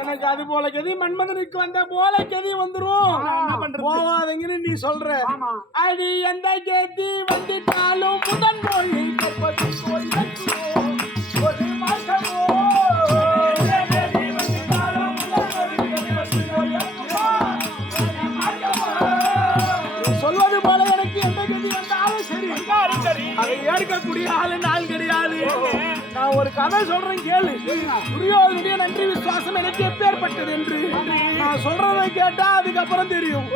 எனக்கு அது போல கதி மன்மதனுக்கு வந்த போல கதி வந்துரும். போவாதீங்கன்னு நீ சொல்ற. அடி எந்த கதி வந்துட்டாலும் முதன் மொழி ஒரு மாசமோ சொல்வது போல எனக்கு எந்த கதி வந்தாலும் சரி, அதை ஏற்கக்கூடிய ஆளு நாள் கிடையாது. நான் ஒரு கதை சொல்றேன் கேளு. துரியோதனுடைய நன்றி விசுவாசம் எனக்கு எப்பேற்பட்டது என்று நான் சொல்றதை கேட்டா அதுக்கப்புறம் தெரியும்.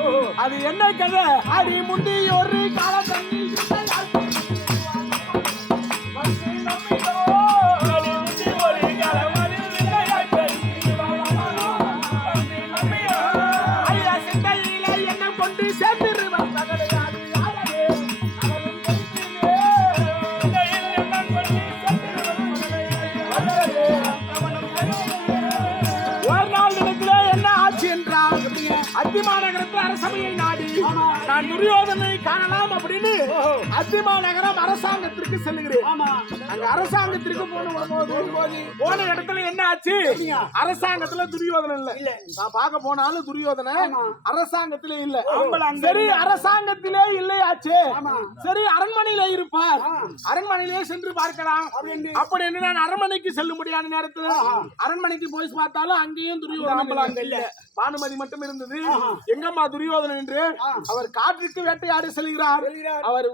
அது என்ன கதை? அடி முந்தி ஒரு கால தண்ணி என்ன கொண்டு சேர்ந்துருவான். அத்திமாநகரத்தில் அரசமையை நாடி நான் துரியோதனை காணலாம் அப்படின்னு அத்திமாநகரம் அரசாங்கத்திற்கு செல்லுகிறேன். அங்க அரசாங்கத்திற்கு போன இடத்துல என்ன ஆச்சு? அரசாங்கத்துல துரியோதனன் இல்ல. நான் பார்க்க போனாலும் துரியோதன அரசாங்கத்திலே இல்ல. சரி, அரசாங்கத்திலே இல்லையாச்சு. சரி, அரண்மனையில இருப்பார், அரண்மனையிலே சென்று பார்க்கலாம் அப்படின்னு நான் அரண்மனைக்கு செல்லும்படியான நேரத்தில் அரண்மனைக்கு போய் பார்த்தாலும் அங்கேயும் துரியோதனன் அங்க இல்ல. பானுமதி மட்டும் இருந்தது. எங்கம்மா துரியோதனன் என்று அவர் காற்றுக்கு வேட்டையாட செல்கிறார். அவர்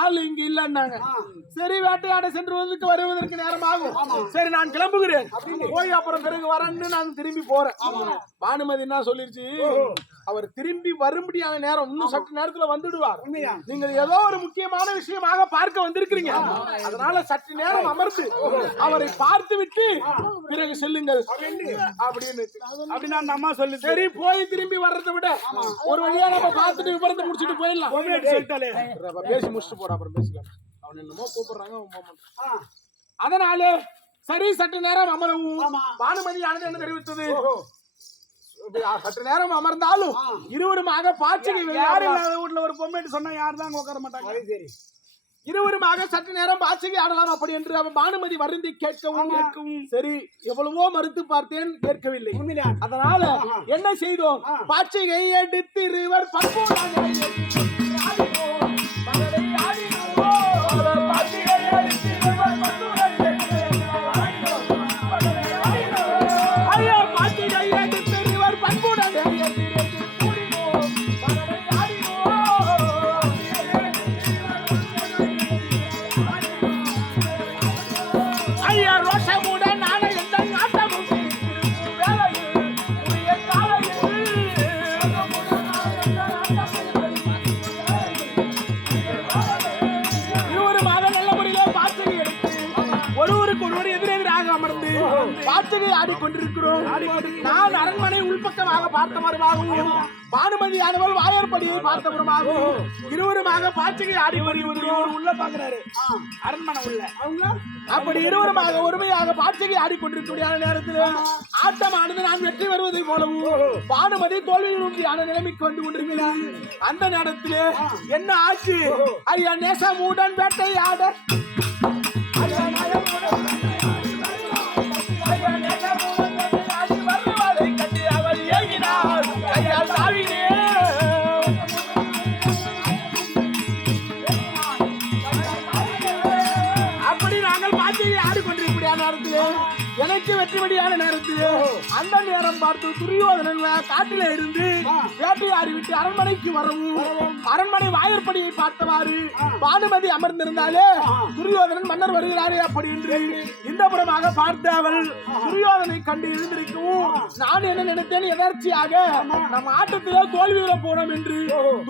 ஆள் இங்க இல்லன்னாங்க. சரி, வேட்டையாட சென்று வருவதற்கு நேரம் ஆகும். சரி, நான் கிளம்புகிறேன், போய் அப்புறம் பிறகு வரேன்னு நான் திரும்பி போறேன். பானுமதி என்ன சொல்லிருச்சு? அவர் திரும்பி வரும்படியான நேரம் இன்னும் சற்று நேரத்துல வந்துடுவார். நீங்கள் ஏதோ ஒரு முக்கியமான விஷயமாக பார்க்க வந்திருக்கிறீங்க, அதனால சற்று நேரம் அமர்ந்து அவரை பார்த்து விட்டு பிறகு செல்லுங்கள் அப்படின்னு அம்மா சொல்லு. சரி, போய் திரும்பி வர்றதை விட ஒரு வழியா நம்ம பார்த்துட்டு விபரத்தை முடிச்சுட்டு போயிடலாம். பேசி முடிச்சுட்டு போறா, அப்புறம் பேசிக்கலாம். அவன் என்னமோ கூப்பிடுறாங்க. அதனால சரி, சற்று நேரம் அமரவும் பானுமதி ஆனது என்ன தெரிவித்தது? சற்று நேரம் அமர்ந்தாலும் இருவருமாக பாய்ச்சி யாரும் இல்லாத வீட்டுல ஒரு பொம்மை சொன்னா யாரும் தான் உட்கார மாட்டாங்க. இருவருமாக சற்று நேரம் பாய்ச்சி ஆடலாம் அப்படி என்று அவன் பானுமதி வருந்தி கேட்கவும் சரி, எவ்வளவோ மறுத்து பார்த்தேன், கேட்கவில்லை. அதனால என்ன செய்தோம்? பாய்ச்சிகை எடுத்து இருவர் பாச்சகை ஆடிக்கொண்டிருக்கிறோம். நான் அரண்மனை உள்பக்கமாக பார்த்தவருமாகவும் பானுமதி ஆனவள் வாயற்படியை பார்த்தவருமாகவும் இருவருமாக பாச்சகை ஆடி உள்ள பாக்குறாரு அரண்மனை உள்ள. அப்படி இருவருமாக ஒருமையாக பாச்சகை ஆடிக்கொண்டிருக்கிற நேரத்தில் ஆட்டமானது நான் வெற்றி வருவதை போலவும் பானுமதி தோல்வியான நிலைமைக்கு வந்து கொண்டிருக்கிறார். அந்த நேரத்தில் என்ன ஆச்சு? ஐயா நேசமுடன் வேட்டையாட எனக்கு வெற்றிமடியான நேரத்தில் அந்த நேரம் பார்த்து துரியோதனன் காட்டில இருந்து வேட்டையாடி விட்டு அரண்மனைக்கு வரவும் அரண்மனை வாயிற்படியை பார்த்தவாறு பானுமதி அமர்ந்திருந்தாலே துரியோதனன் மன்னர் வருகிறாரே அப்படி என்று இந்த புறமாக பார்த்த அவள் துரியோதனை கண்டு எழுந்திருக்கவும் நான் என்ன நினைத்தேன், எதர்ச்சியாக நம் ஆட்டத்திலே தோல்வியில போனோம் என்று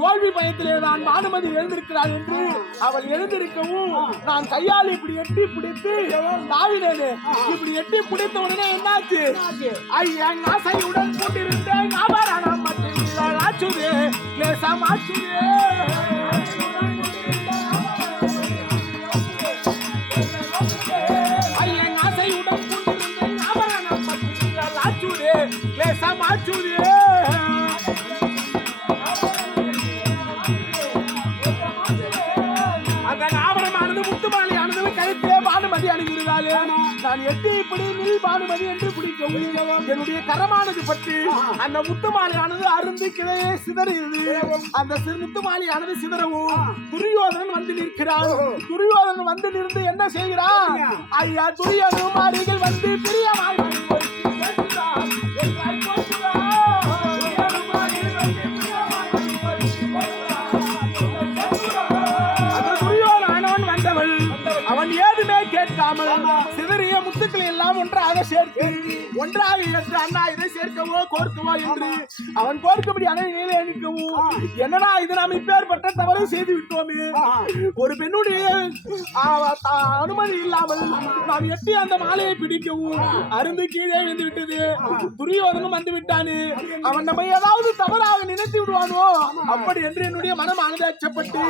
தோல்வி பயத்திலே தான் பானுமதி எழுந்திருக்கிறாள் என்று அவள் எழுந்திருக்கவும் நான் கையால் இப்படி எட்டி பிடித்து தாவினேனே. இப்படி எட்டி பிடித்த உடனே என்னாச்சு? ஐயன் ஆசையுடன் கொண்டிருந்தேன் ஆபரணம் மற்றும் ஆச்சுதே லேசம் ஆச்சுதே. ஐயன் ஆசையுடன் கொண்டிருந்தேன் ஆபரணம் மற்றும் ஆச்சுதே லேசம் ஆச்சுதே. அந்த ஆபரணமானது முத்துமாலையானது கழுத்தே பானுமதி அணிந்திருந்தாலே நான் எட்டி இப்படி நீ பானுமதி என்று பிடிக்க பிடிக்கவும் என்னுடைய கரமானது பட்டு அந்த முத்துமாலையானது அருந்து கிளையே சிதறியது. அந்த முத்துமாலையானது சிதறவும் துரியோதனன் வந்து நிற்கிறார். துரியோதனன் வந்து நின்று என்ன செய்கிறார்? ஐயா துரியோதனும் அருகில் வந்து பிரியமாய் அவன் ஏதுமே கேட்காமல் சிதறிய முத்துக்களை எல்லாம் ஒன்றாக சேர்த்து ஒன்றாக எடுத்து அண்ணா இதை சேர்க்கவோ கோர்க்கவோ என்று அவன் கோர்க்கபடி அணையிலே நிற்கவும் என்னடா இது நாம் இப்பேற்பட்ட தவறை செய்து விட்டோமே. ஒரு பெண்ணுடைய அனுமதி இல்லாமல் நாம் எட்டி அந்த மாலையை பிடிக்கவும் அருந்து கீழே விழுந்து விட்டது. துரியோதனும் வந்து விட்டானே, அவன் நம்ம ஏதாவது தவறாக நினைத்து விடுவானோ அப்படி என்று என்னுடைய மனம் அனுதாட்சப்பட்டு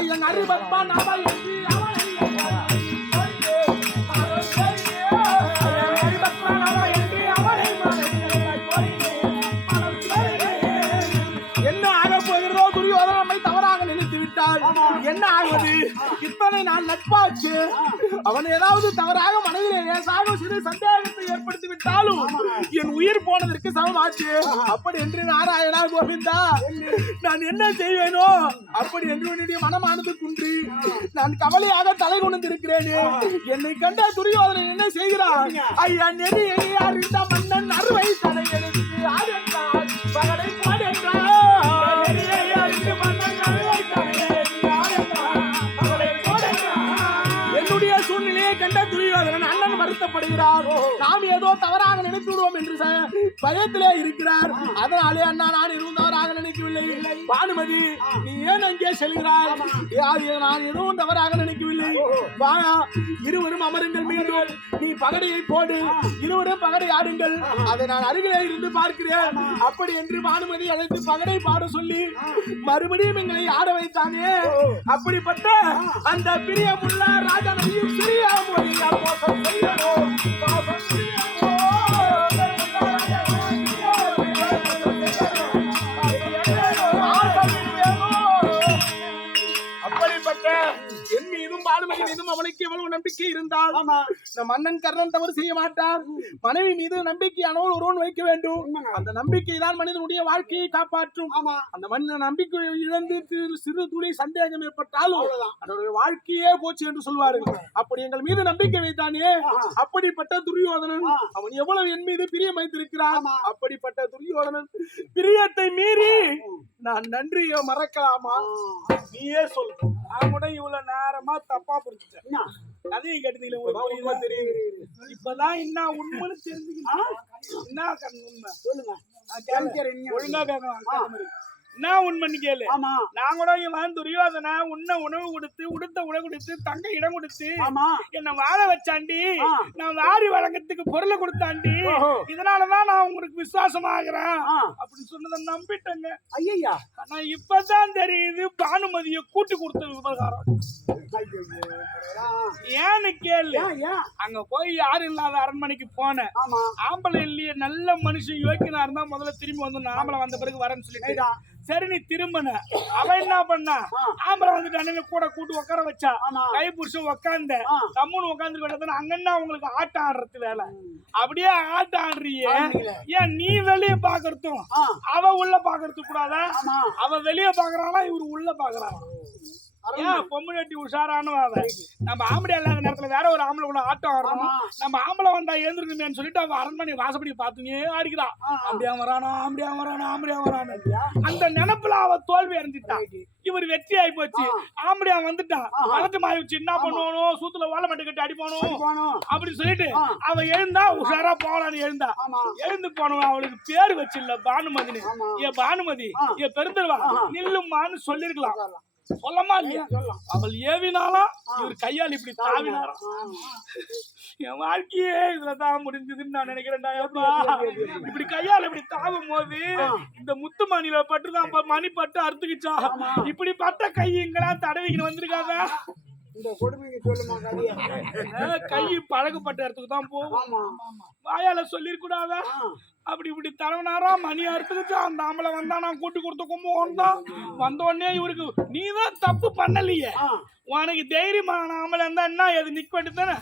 ஐயன் அறிவப்பா நாம என்று என்ன ஆகுது? இத்தனை நாள் நட்பாச்சு. அவன் ஏதாவது தவறாக மனதிலே ஏசாக சிறு சந்தேகத்தை ஏற்படுத்தி விட்டாலும் என் உயிர் போனதற்கு சமமாச்சு. அப்படி என்று நாராயணா கோவிந்தா நான் என்ன செய்வேனோ அப்படி என்று என்னுடைய மனமானது குன்றி நான் கவலையாக தலை கொண்டிருக்கிறேனே. என்னை கண்ட துரியோதனன் என்ன செய்கிறான்? ஐயா நெறி அறிந்த மன்னன் அறுவை தலை எனக்கு ஆடென்றார் பகடை பாடென்றார். அண்ணன் வருத்தப்படுகிறார். நாம் ஏதோ தவறாக நினைத்து விடுவோம் என்று பயத்திலே இருக்கிறார். அதனாலே அண்ணா நான் எதுவும் தவறாக நினைக்கவில்லை. பானுமதி நீ ஏன் அங்கே செல்கிறாய்? நான் எதுவும் தவறாக நினைக்கவில்லை. இருவரும் அமருங்கள். மீண்டும் நீ பகடையை போடு. இருவரும் பகடை ஆடுங்கள். அதை நான் அருகிலே இருந்து பார்க்கிறேன். அப்படி என்று பானுமதி அழைத்து பகடை பாட சொல்லி மறுபடியும் எங்களை ஆட வைத்தானே. அப்படிப்பட்ட அந்த பிரியமுள்ள ராஜனையும் சிறிய மொழியா மோசம் செய்யவோ அப்படிப்பட்ட என் மீதும் பானுமதி மீதும் அவனுக்கு எவ்வளவு நம்பிக்கை இருந்தால் மன்னன் கர்ணன் தவறு செய்ய மாட்டார். மனைவி மீது நம்பிக்கையானவன் ஒருவன் வைக்க வேண்டும். அந்த நம்பிக்கை தான் மனிதனுடைய வாழ்க்கையை காப்பாற்றும். அந்த மனிதன் நம்பிக்கை இழந்து சிறு துளி சந்தேகம் ஏற்பட்டாலும் அதனுடைய வாழ்க்கையே போச்சு என்று சொல்வார்கள். அப்படி எங்கள் மீது நம்பிக்கை வைத்தானே. அப்படிப்பட்ட துரியோதனன் அவன் எவ்வளவு என் மீது பிரியம் வைத்திருக்கிறான். அப்படிப்பட்ட துரியோதனன் பிரியத்தை மீறி நான் நன்றியை மறக்கலாமா? நீயே சொல். நான் கூட இவ்வளவு நேரமா தப்பா புரிஞ்சுட்டேன். கதையை கேட்டதுல உங்களுக்கு தெரியுது. இப்பதான் என்ன உண்மைன்னு தெரிஞ்சுக்கிட்டா என்ன உண்மை சொல்லுங்க. ஒழுங்கா கேட்கலாம். என்ன உண்மைன்னு கேளு. நான் கூட இவன் துரியோதனா உன்ன உணவு கொடுத்து உடுத்த உணவு கொடுத்து தங்க இடம் கொடுத்து என்ன வாழ வச்சாண்டி. நான் வாரி வழங்கத்துக்கு பொருளை கொடுத்தாண்டி. இதனாலதான் நான் உங்களுக்கு விசுவாசமாகிறேன் அப்படின்னு சொன்னதை நம்பிட்டேங்க. ஐயா ஆனா இப்பதான் தெரியுது பானுமதியை கூட்டி கொடுத்த விவகாரம். ஏன்னு கேளு. அங்க போய் யாரும் இல்லாத அரண்மனைக்கு போனேன். ஆம்பளை இல்லையே நல்ல மனுஷன் யோக்கியனா இருந்தா முதல்ல திரும்பி வந்து ஆம்பளை வந்த பிறகு வரேன்னு சொல்லிட்டு சரி நீ திரும்பின. அவன் என்ன பண்ணா ஆம்பளை வந்துட்டு அண்ணன் கூட கூட்டு உட்கார வச்சா. கை புடிச்சு உக்காந்த தம்முன்னு உட்காந்து அங்கன்னா அவங்களுக்கு ஆட்டம் ஆடுறது வேலை. அப்படியே ஆட்டம் ஆடுறியே ஏன் நீ வெளியே பாக்குறதும் அவ உள்ள பாக்குறது கூடாதா? அவ வெளியே பாக்குறானா இவரு உள்ள பாக்குறானா? ஏன் பொம்முட்டி உஷாரானவ நம்ம ஆம்பளை இல்லாத நேரத்துல வேற ஒரு ஆம்பளை கூட ஆட்டம் ஆடுறோம். நம்ம ஆம்பளை வந்தா எழுந்திருக்குமேன்னு சொல்லிட்டு அவன் அரண்மனை வாசப்படி பார்த்துனே ஆடிக்கிறான். அப்படியா வரானா அப்படியா வரானா அப்படியா வரானா. அந்த நினைப்புல அவ தோல்வி அடைஞ்சிட்டான். இவர் வெற்றி ஆகி போச்சு. ஆம்படியா வந்துட்டான். வளர்த்து மாறி வச்சு என்ன பண்ணுவானோ சூத்துல வாழை மட்டை கட்டி அடிப்பானோ அப்படி சொல்லிட்டு அவ எழுந்தா உஷாரா போகலான்னு எழுந்தா. எழுந்து போனவன் அவளுக்கு பேரு வச்சு இல்ல பானுமதினு. ஏன் பானுமதி ஏன் பெருந்தல்வா நில்லுமான்னு சொல்லிருக்கலாம். சொல்லமா இல்லையா? அவள் ஏவினாலா இவர் கையால் இப்படி தாவினாராம். என் வாழ்க்கையே இதுலதான் முடிஞ்சதுன்னு நான் நினைக்கிறேன்டா. இப்படி கையால் இப்படி தாவும் போது இந்த முத்து மணியில பட்டுதான் மணி பட்டு அறுத்துக்கிச்சா. இப்படி பட்ட கை இங்கெல்லாம் தடவிக்கிட்டு வந்திருக்காத. இந்த கொடுமைக்கு சொல்லுமா கை பழகப்பட்ட இடத்துக்கு தான் போகும். வாயால சொல்லிருக்கூடாதா? அப்படி இப்படி தலைவனாரா மணி அறுத்துக்கிச்சு. அந்த ஆம்பளை வந்தா நான் கூட்டி கொடுத்த கும்பம் தான் வந்த உடனே இவருக்கு நீதான் தப்பு பண்ணலையே உனக்கு தைரியமான ஆம்பளை இருந்தா என்ன எது நிக்க வேண்டியதானே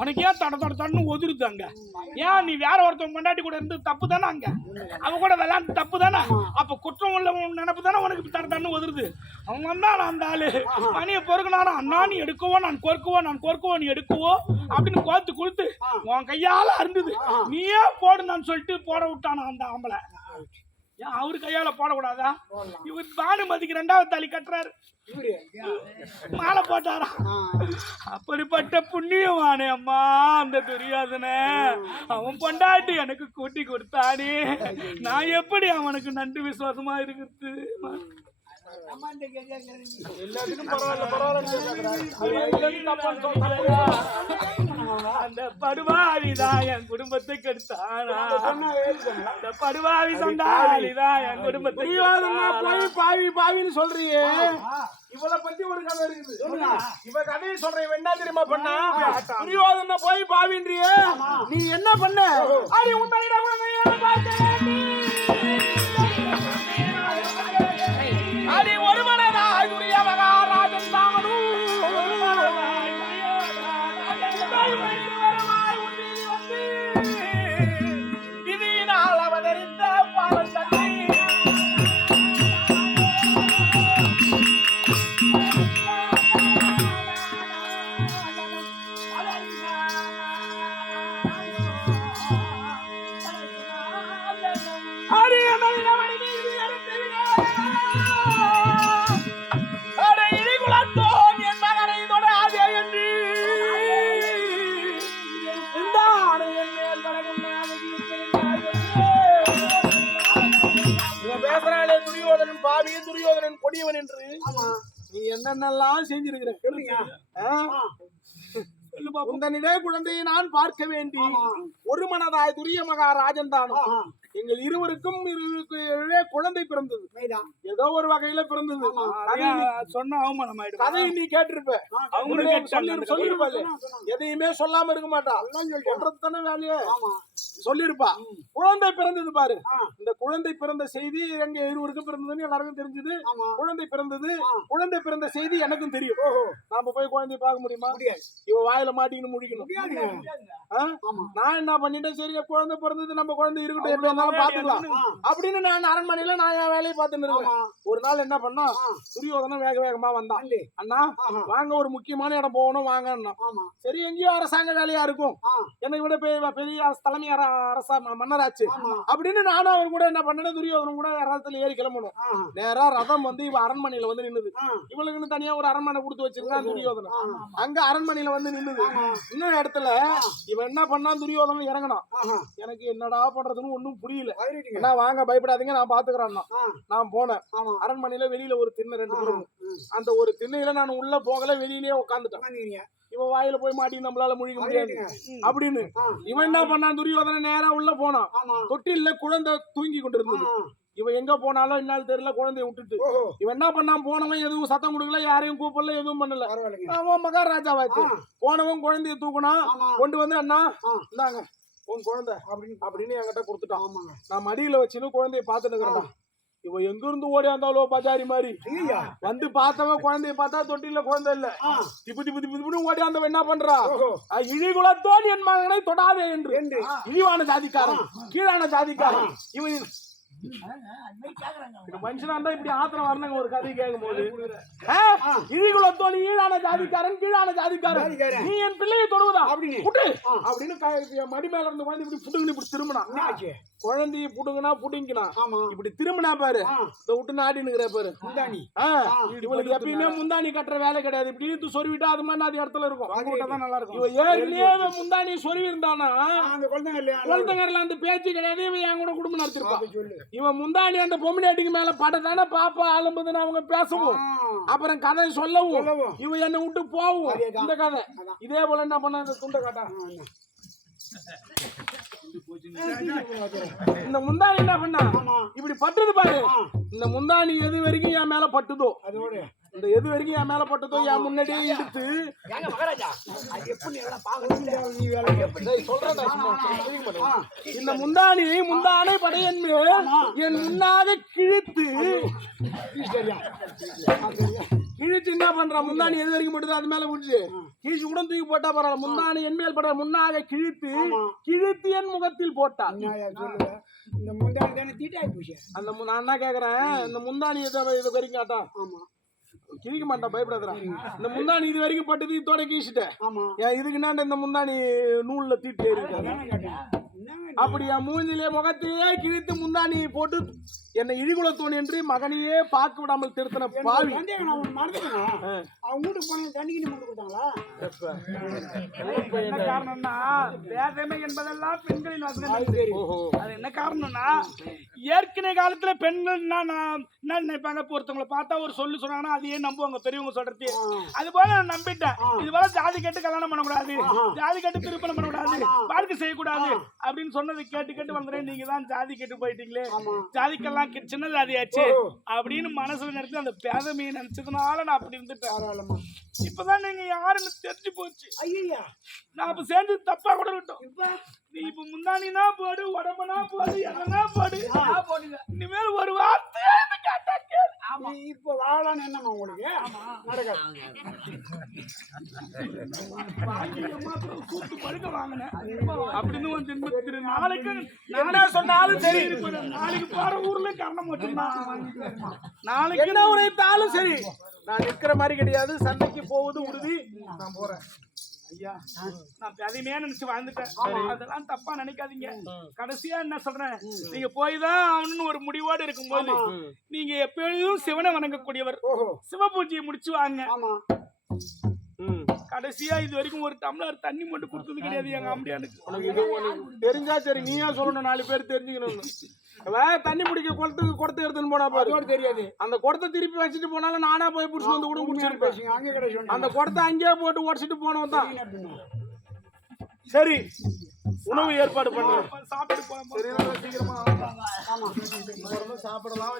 உனக்கு ஏன் தடன்னு ஒதுருது அங்க ஏன் நீ வேற ஒருத்தவங்க கொண்டாட்டி கூட இருந்து தப்பு தானே அங்க அவ கூட விளையாண்டு தப்பு தானே அப்ப குற்றம் உள்ள நினைப்பு தானே உனக்கு தடன்னு ஒதுருது அவங்க வந்தா அந்த ஆளு மணியை பொறுக்கினாலும் அண்ணா நீ எடுக்கவோ நான் கோர்க்குவோ நீ எடுக்கவோ அப்படின்னு கோத்து கொடுத்து உன் கையால அருந்தது நீயே போடு நான் சொல்லிட்டு போட விட்டானா அந்த ஆம்பளை ஏன் அவரு கையால போடக்கூடாதா இவர் பானுமதிக்கு 2வது தாலி கட்டுறாரு மாலை போட்டாரா அப்படிப்பட்ட புண்ணியவானே அம்மா அந்த துரியோதனை அவன் பொண்டாட்டி எனக்கு கூட்டி கொடுத்தானே நான் எப்படி அவனுக்கு நன்றி விசுவாசமா இருக்கிறது அந்த படுவாவிதான் என் குடும்பத்தை கெடுத்தானா அந்த படுவாவி சொன்னாலிதான் என் குடும்பத்தை போய் பாவின்னு சொல்றியே இவளை பத்தி ஒரு கதை இருக்குது இவ கதையை சொல்றேன் என்ன தெரியுமா பண்ணா துரியோதனை போய் பாவின்றியே நீ என்ன பண்ண அடி அடி ஒரு மனதாய் துரிய மகாராஜன் தானும் இதனால் அவதரித்த பாலத்தனை துரியோதனன் கொடியவன் என்று நீ என்னென்னலாம் செஞ்சிருக்கிற உந்தனிடே குழந்தையை நான் பார்க்க வேண்டி ஒரு மனதாய் துரிய மகாராஜன் தானும் எங்கள் இருவருக்கும் குழந்தை பிறந்தது ஏதோ ஒரு வகையில பிறந்தது சொன்ன அவமானம் ஆயிடும் கதையை நீ கேட்டிருப்ப சொல்லிருப்பா எதையுமே சொல்லாம இருக்க மாட்டா சொல்றதுதானே வேலையே சொல்லிருப்பா குழந்தை பிறந்தது பாரு இந்த குழந்தை பிறந்த செய்தி எங்க இருவருக்கும் பிறந்ததுன்னு எல்லாருக்கும் தெரிஞ்சது குழந்தை பிறந்தது குழந்தை பிறந்த செய்தி எனக்கும் தெரியும் நாம போய் குழந்தைய பார்க்க முடியுமா இவ வாயில மாட்டிக்கணும் முடிக்கணும் நான் என்ன பண்ணிட்டேன் சரி குழந்தை பிறந்தது நம்ம குழந்தை இருக்கட்டும் பாத்துக்கலாம் அப்படின்னு நான் அரண்மனையில நான் என் வேலையை பார்த்துட்டு இருக்கேன் ஒரு நாள் என்ன பண்ணா துரியோதனை வேக வேகமா வந்தான் அண்ணா வாங்க ஒரு முக்கியமான இடம் போகணும் வாங்க சரி எங்கேயோ அரசாங்க வேலையா இருக்கும் என்னை விட பெரிய தலைமை அரசா மன்னராச்சு அப்படின்னு நானும் அவர் கூட என்ன பண்ணேன் துரியோதனம் கூட ரதத்துல ஏறி கிளம்பணும் நேரா ரதம் வந்து இவ அரண்மனையில வந்து நின்னுது இவளுக்குன்னு தனியா ஒரு அரண்மனை கொடுத்து வச்சிருக்கான் துரியோதனம் அங்க அரண்மனையில வந்து நின்னுது இன்னொரு இடத்துல இவன் என்ன பண்ணா துரியோதனம் இறங்கணும் எனக்கு என்னடா பண்றதுன்னு ஒண்ணும் புரியல என்ன வாங்க பயப்படாதீங்க நான் பாத்துக்கிறேன் நான் போனேன் அரண்மனையில வெளியில ஒரு திண்ணை 2 பேரும் அந்த ஒரு திண்ணையில நான் உள்ள போகல வெளியிலேயே உட்காந்துட்டேன் இவன் வாயில போய் மாட்டி நம்மளால முழிக்க முடியாது அப்படின்னு இவன் என்ன பண்ணான் துரியோதனை நேரா உள்ள போனான் தொட்டில குழந்தை தூங்கி கொண்டு இருந்தது இவன் எங்க போனாலும் என்னால தெரியல குழந்தைய விட்டுட்டு இவன் என்ன பண்ணான் போனவன் எதுவும் சத்தம் கொடுக்கல யாரையும் கூப்பிடல எதுவும் பண்ணல அவன் மகாராஜாவாச்சு போனவன் குழந்தைய தூக்குனா கொண்டு வந்து அண்ணா இந்தாங்க உன் குழந்தை அப்படின்னு என்கிட்ட கொடுத்துட்டான் நான் மடியில வச்சுன்னு குழந்தைய பாத்துட்டு இருக்கிறேன் இவன் எங்க இருந்து ஓடியாந்தாலோ பஜாரி மாதிரி வந்து பார்த்தவன் குழந்தைய பார்த்தா தொட்டில குழந்தை இல்ல திப்பு திப்பு திப்பு ஓடியாந்தவன் என்ன பண்றா இழிகுலத்தோன் என் மகனை தொடாதே என்று இழிவான ஜாதிக்காரன் கீழான ஜாதிக்காரன் இவன் மனுஷனா இருந்தா இப்படி ஆத்திரம் வரணுங்க ஒரு கதை கேட்கும் போது இழிகுலத்தோன் ஈழான ஜாதிக்காரன் கீழான ஜாதிக்காரன் நீ என் பிள்ளையை தொடுவதா அப்படின்னு மடி மேல இருந்து குழந்தை இப்படி புடுங்கன்னு இப்படி திரும்பினா குழந்தைய புடுங்கினா புடிங்கினா இப்படி திரும்பினா பாரு இதை விட்டு நாடினுங்கிற பாரு முந்தாணி இவளுக்கு எப்பயுமே முந்தாணி கட்டுற வேலை கிடையாது இப்படி சொருவிட்டா அது மாதிரி அது இடத்துல இருக்கும் நல்லா இருக்கும் இவ ஏற்கனவே முந்தாணி சொருவி இருந்தானா குழந்தைங்கர்ல அந்த பேச்சு கிடையாது இவன் என் கூட குடும்பம் நடத்திருப்பான் இவன் முந்தாணி அந்த பொம்மிடாட்டிக்கு மேல படத்தானே பாப்பா ஆளும்பதுன்னு அவங்க பேசவும் அப்புறம் கதை சொல்லவும் இவன் என்னை விட்டு போவும் இந்த கதை இதே போல என்ன பண்ண இந்த துண்டை காட்டா இந்த முந்தாணி என்ன பண்ணா இப்படி பட்டுது பாரு இந்த முந்தாணி எது வரைக்கும் என் மேல பட்டுதோ இந்த எது வரைக்கும் என் மேல போட்டதோ என் முன்னாடியே எடுத்து ஏங்க மகாராஜா அது எப்படி எல்லாம் பாக்கணும் நீ வேலை எப்படி டேய், சொல்றேன்டா, சும்மா புரியுங்க மாட்டேங்குது. இந்த முந்தானை படையன் மேல் என் முன்னாக கிழித்து கிழிச்சு என்ன பண்றான்? முந்தானி எது வரைக்கும் போட்டுதோ அது மேல முடிச்சு கிழிச்சு கூட தூக்கி போட்டா பரவாயில்ல. முந்தானி என் மேல் பட முன்னாக கிழித்து என் முகத்தில் போட்டான். இந்த முந்தானி தானே தீட்டாய் போச்சு. அந்த நான் என்ன கேக்குறேன், இந்த முந்தானி இது வரைக்கும் காட்டா ஆமா கிழிக்க மாட்டான், பயப்படாதா. இந்த முந்தானி இது வரைக்கும் பட்டது இதோட கீழ்ச்சிட்டேன். ஆமா ஏன் இதுக்கு என்ன இந்த முந்தானி நூல்ல தீட்டு ஏறி அப்படி என் மூஞ்சிலே முகத்தையே கிழித்து முந்தானி போட்டு என்னை இழிகுலத்தோன் என்று மகனையே பார்க்க விடாமல் திருத்தின பாவி. அவங்க வீட்டுக்கு போன தண்ணிக்கு கொண்டு கொடுத்தாங்களா? என்ன காரணம்னா வேதமை என்பதெல்லாம் பெண்களின் வசனம். அது என்ன காரணம்னா ஏற்கனவே காலத்துல பெண்கள்னா நான் என்ன நினைப்பாங்க, ஒருத்தவங்களை பார்த்தா ஒரு சொல்லு சொன்னாங்கன்னா அதையே நம்புவாங்க பெரியவங்க சொல்றது. அது போல நான் நம்பிட்டேன். இது போல ஜாதி கேட்டு கல்யாணம் பண்ணக்கூடாது, ஜாதி கேட்டு திருப்பணம் பண்ணக்கூடாது, வாழ்க்கை செய்யக்கூடாது அப்படின்னு சொன்னதை கேட்டு கேட்டு வந்துடுறேன். நீங்க தான் ஜாதி கேட்டு போயிட்டீங்களே, ஜாதிக்கெல்லாம் சின்ன ஜாதியாச்சு அப்படின்னு மனசுல நினைச்சு அந்த பேதமையை நினைச்சதுனால நான் அப்படி இருந்துட்டேன். இப்பதான் நீங்க யாருன்னு தெரிஞ்சு போச்சு. ஐயா நான் அப்ப சேர்ந்து தப்பா கூட விட்டோம். நீ இப்ப முந்தானினா போடு, உடம்புனா போடு, எதனா போடு, இனிமேல் ஒரு வார்த்தை கேட்டா கேளு. இப்ப வாழலான்னு என்னமா உங்களுக்கு நடக்காது. கூட்டு படுக்க வாங்கினேன் அப்படின்னு வந்து நாளைக்கு என்ன சொன்னாலும் சரி, நாளைக்கு போற ஊர்ல காரணம் மட்டும்தான். நாளைக்கு என்ன உரைத்தாலும் சரி, நான் நிக்கிற மாதிரி கிடையாது. சண்டைக்கு போவது உறுதி. நான் போறேன். ஐயா, நான் எதையுமே நினைச்சு வாழ்ந்துட்டேன். அதெல்லாம் தப்பா நினைக்காதீங்க. கடைசியா என்ன சொல்றேன், நீங்க போய்தான் அவனு ஒரு முடிவோடு இருக்கும்போது நீங்க எப்பொழுதும் சிவனை வணங்கக்கூடியவர், சிவ பூஜையை முடிச்சு வாங்க. கடைசியா இது வரைக்கும் ஒரு டம்ளர் தண்ணி மட்டும் கொடுத்தது கிடையாது எங்க அம்மையானுக்கு. தெரிஞ்சா சரி, நீயா சொல்லணும், 4 பேர் தெரிஞ்சுக்கணும். தண்ணி பிடிக்க குடத்தை எடுத்துன்னு போனா பாரு தெரியாது. அந்த குடத்தை திருப்பி வச்சுட்டு போனாலும் நானா போய் புடிச்சு வந்து கூட குடிச்சிருப்பேன். அங்கே கிடையாது. அந்த குடத்தை அங்கேயே போட்டு உடச்சிட்டு போனவன் தான். சரி, உணவு ஏற்பாடு பண்றேன். சாப்பிட்டு போலாம். சீக்கிரமா சாப்பிடலாம்.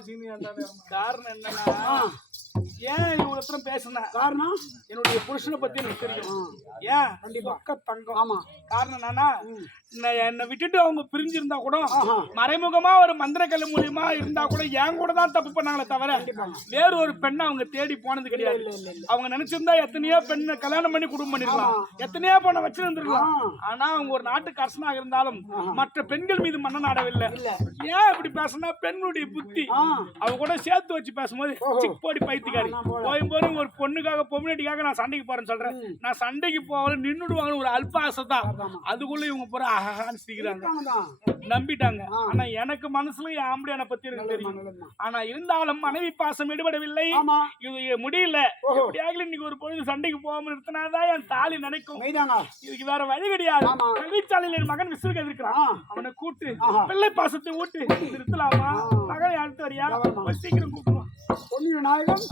காரணம் என்னன்னா, ஏன் இவ்வளவு பேசுன காரணம் என்னுடைய புருஷனை பத்தி எனக்கு தெரியும். ஏன் கண்டிப்பா தங்கம். ஆமா காரணம் என்னன்னா, என்னை விட்டுட்டு அவங்க பிரிஞ்சிருந்தா கூட மறைமுகமா ஒரு மந்திரக்கல்ல மூலியமா இருந்தா கூட என் கூட தான் தப்பு பண்ணாங்களே தவிர வேற ஒரு பெண்ணை அவங்க தேடி போனது கிடையாது. அவங்க நினைச்சிருந்தா எத்தனையோ பெண்ணை கல்யாணம் பண்ணி குடும்பம் பண்ணிருக்கலாம், எத்தனையோ பொண்ணை வச்சிருந்துருக்கலாம். ஆனா அவங்க ஒரு நாட்டுக்கு அரசனாக இருந்தாலும் மற்ற பெண்கள் மீது மன்ன நாடவில்லை. ஏன் இப்படி பேசினா, பெண்களுடைய புத்தி அவங்க கூட சேர்த்து வச்சு பேசும்போது சிக் போடி பைத்தியக்காரி போயும்போது ஒரு பொண்ணுக்காக பொம்னாட்டிக்காக நான் சண்டைக்கு போறேன்னு சொல்றேன். நான் சண்டைக்கு போக நின்றுடுவாங்கன்னு ஒரு அல்ப ஆசை தான். அதுக்குள்ள இவங்க போற நம்பிட்டாங்க. ஆனா எனக்கு மனசுல என் ஆம்படியான பத்தி எனக்கு தெரியும். ஆனா இருந்தாலும் மனைவி பாசம் ஈடுபடவில்லை. இது முடியல. இன்னைக்கு ஒரு பொழுது சண்டைக்கு போகாம நிறுத்தினாதான் என் தாலி நினைக்கும். இதுக்கு வேற வழி கிடையாது. கவிச்சாலையில் என் மகன் விசிறுக்கு இருக்கிறான். அவனை கூட்டு பிள்ளை பாசத்தை ஊட்டு நிறுத்தலாமா? மகனை அடுத்து வரியா? சீக்கிரம் கூப்பிடுவான். நாயகம்